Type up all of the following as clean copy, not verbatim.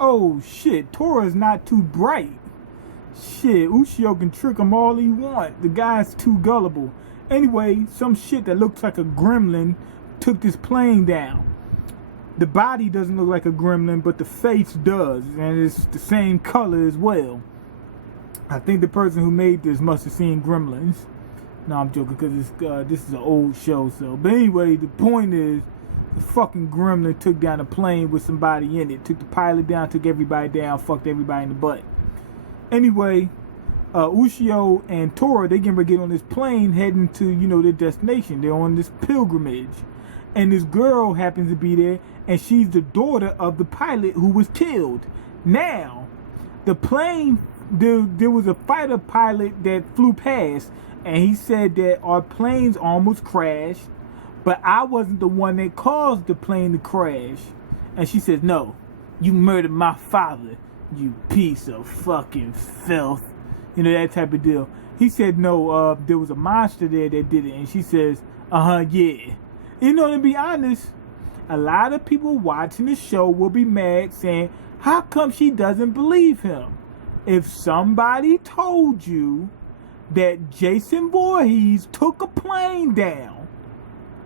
Oh shit, Tora's not too bright. Shit, Ushio can trick him all he want. The guy's too gullible. Anyway, some shit that looks like a gremlin took this plane down. The body doesn't look like a gremlin, but the face does, and it's the same color as well. I think the person who made this must have seen Gremlins. No, I'm joking, because this is an old show. So, but anyway, the point is, the fucking gremlin took down a plane with somebody in it. Took the pilot down, took everybody down, fucked everybody in the butt. Anyway, Ushio and Tora, they getting ready to get on this plane heading to, their destination. They're on this pilgrimage. And this girl happens to be there, and she's the daughter of the pilot who was killed. Now, the plane, there was a fighter pilot that flew past, and he said that our planes almost crashed, but I wasn't the one that caused the plane to crash. And she says, no, you murdered my father, you piece of fucking filth. That type of deal. He said, no, there was a monster there that did it. And she says, yeah. To be honest, a lot of people watching the show will be mad saying, how come she doesn't believe him? If somebody told you that Jason Voorhees took a plane down,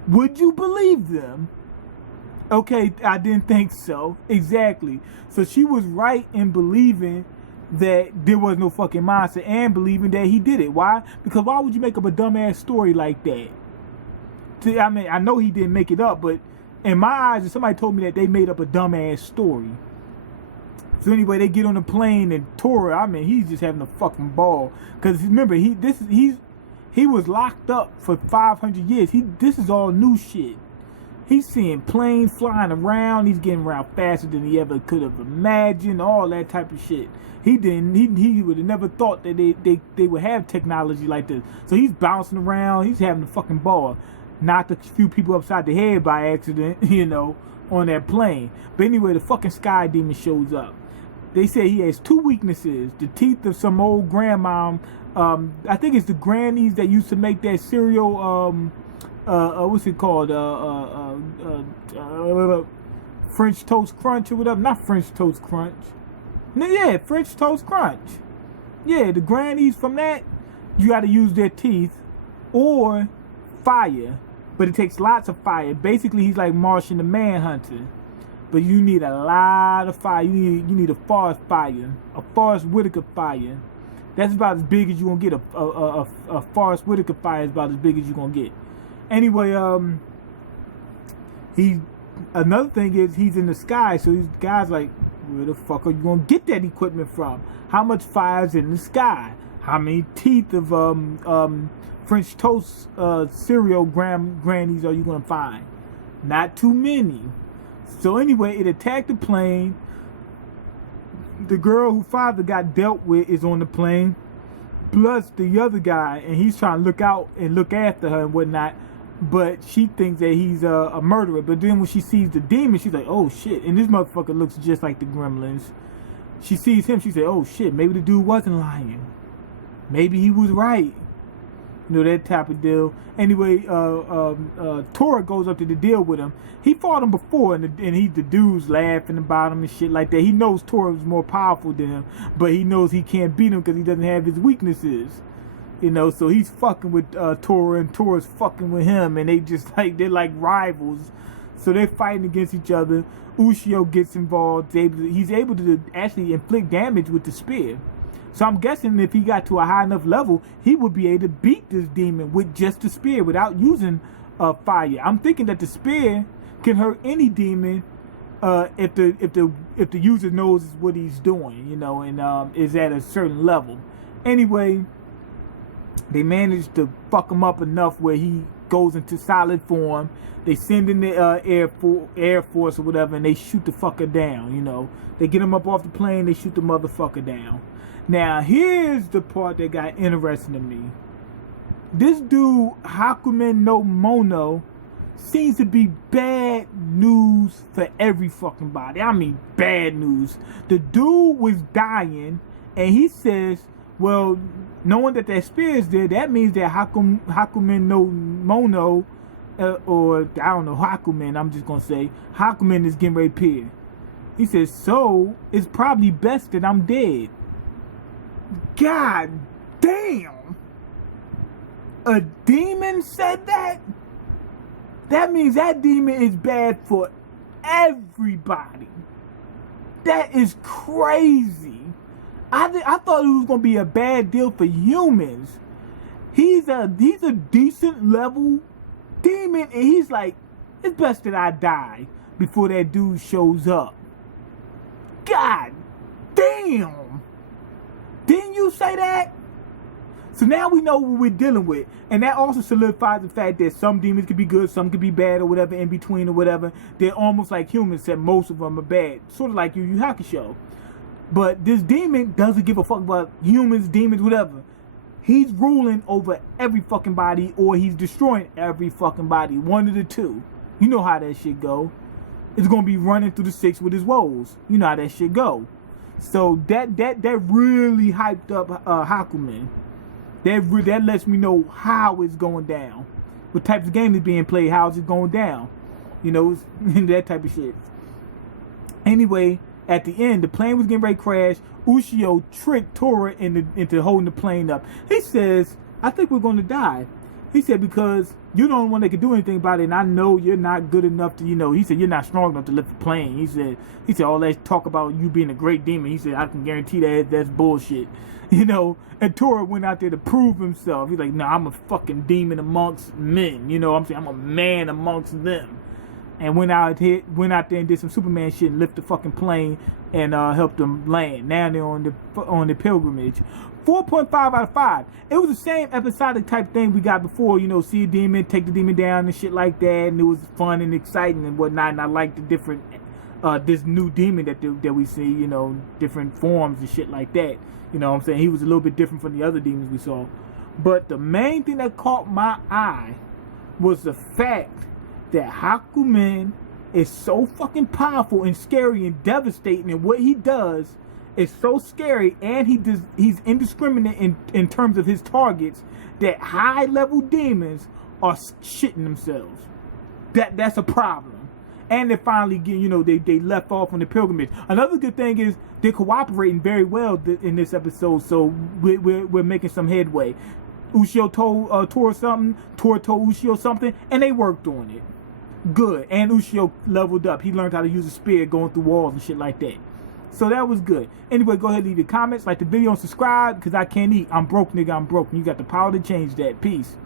would you believe them? Okay, I didn't think so. Exactly. So she was right in believing that there was no fucking monster and believing that he did it. Why? Because why would you make up a dumbass story like that? I mean, I know he didn't make it up, but in my eyes, if somebody told me that they made up a dumbass story. So anyway, they get on the plane, and Tora, he's just having a fucking ball. Because remember, he was locked up for 500 years. This is all new shit. He's seeing planes flying around. He's getting around faster than he ever could have imagined. All that type of shit. He would have never thought that they would have technology like this. So he's bouncing around. He's having a fucking ball. Knocked a few people upside the head by accident, on that plane. But anyway, the fucking sky demon shows up. They say he has two weaknesses. The teeth of some old grandma. I think it's the grannies that used to make that cereal, what's it called? French Toast Crunch or whatever. Not French Toast Crunch. No, yeah, French Toast Crunch. Yeah, the grannies from that, you got to use their teeth or fire. But it takes lots of fire. Basically, he's like Martian the Manhunter. But you need a lot of fire. You need a Forrest fire. A Forrest Whitaker fire. That's about as big as you're going to get. A Forrest Whitaker fire is about as big as you're going to get. Anyway, another thing is he's in the sky. So these guys like, where the fuck are you going to get that equipment from? How much fire's in the sky? How many teeth of French toast cereal grannies are you going to find? Not too many. So anyway, it attacked the plane. The girl whose father got dealt with is on the plane. Plus the other guy, and he's trying to look out and look after her and whatnot. But she thinks that he's a murderer. But then when she sees the demon, she's like, oh shit. And this motherfucker looks just like the Gremlins. She sees him, she said, oh shit, maybe the dude wasn't lying. Maybe he was right. That type of deal. Anyway, Tora goes up to the deal with him. He fought him before, and the dude's laughing about him and shit like that. He knows Tora is more powerful than him, but he knows he can't beat him because he doesn't have his weaknesses. So he's fucking with Tora, and Tora's fucking with him, and they're like rivals. So they're fighting against each other. Ushio gets involved. He's able to actually inflict damage with the spear. So I'm guessing if he got to a high enough level, he would be able to beat this demon with just the spear without using fire. I'm thinking that the spear can hurt any demon if the user knows what he's doing, and is at a certain level. Anyway, they managed to fuck him up enough where he goes into solid form. They send in the Air Force or whatever, and they shoot the fucker down. They get him up off the plane, they shoot the motherfucker down. Now, here's the part that got interesting to me. This dude, Hakumen no Mono, seems to be bad news for every fucking body. I mean, bad news. The dude was dying, and he says, well, knowing that spear is there, that means that Hakumen no Mono, or I don't know, Hakumen, I'm just going to say, Hakumen is getting ready to appear. He says, so it's probably best that I'm dead. God damn. A demon said that? That means that demon is bad for everybody. That is crazy. I thought it was going to be a bad deal for humans. He's a decent level demon, and he's like, it's best that I die before that dude shows up. God damn. Didn't you say that? So now we know what we're dealing with. And that also solidifies the fact that some demons could be good, some could be bad or whatever, in between or whatever. They're almost like humans, except most of them are bad. Sort of like Yu Yu Hakusho. But this demon doesn't give a fuck about humans, demons, whatever. He's ruling over every fucking body, or he's destroying every fucking body. One of the two. You know how that shit go. It's gonna be running through the six with his woes. You know how that shit go. So that really hyped up MangaMiyn. That lets me know how it's going down. What types of game is being played, how's it going down. You know, that type of shit. Anyway, at the end, the plane was getting ready to crash. Ushio tricked Tora into holding the plane up. He says, I think we're going to die. He said, because you're the only one that can do anything about it, and I know you're not good enough to, he said, you're not strong enough to lift the plane. He said, all that talk about you being a great demon, he said, I can guarantee that's bullshit. And Tora went out there to prove himself. He's like, nah, I'm a fucking demon amongst men. You know what I'm saying? I'm a man amongst them. And went out there and did some Superman shit and lifted the fucking plane and helped them land. Now they're on the pilgrimage. 4.5 out of 5. It was the same episodic type thing we got before. See a demon, take the demon down and shit like that. And it was fun and exciting and whatnot. And I like the different, this new demon that we see, different forms and shit like that. You know what I'm saying? He was a little bit different from the other demons we saw. But the main thing that caught my eye was the fact that MangaMiyn is so fucking powerful and scary and devastating, and what he does is so scary, and he's indiscriminate in terms of his targets, that high level demons are shitting themselves. That's a problem. And they finally get, they left off on the pilgrimage. Another good thing is they're cooperating very well in this episode, so we're making some headway. Ushio told Tora something, Tora told Ushio something, and they worked on it. Good. And Ushio leveled up. He learned how to use a spear going through walls and shit like that. So that was good. Anyway, go ahead and leave your comments, like the video, and subscribe, because I can't eat. I'm broke, nigga. I'm broke. And you got the power to change that. Peace.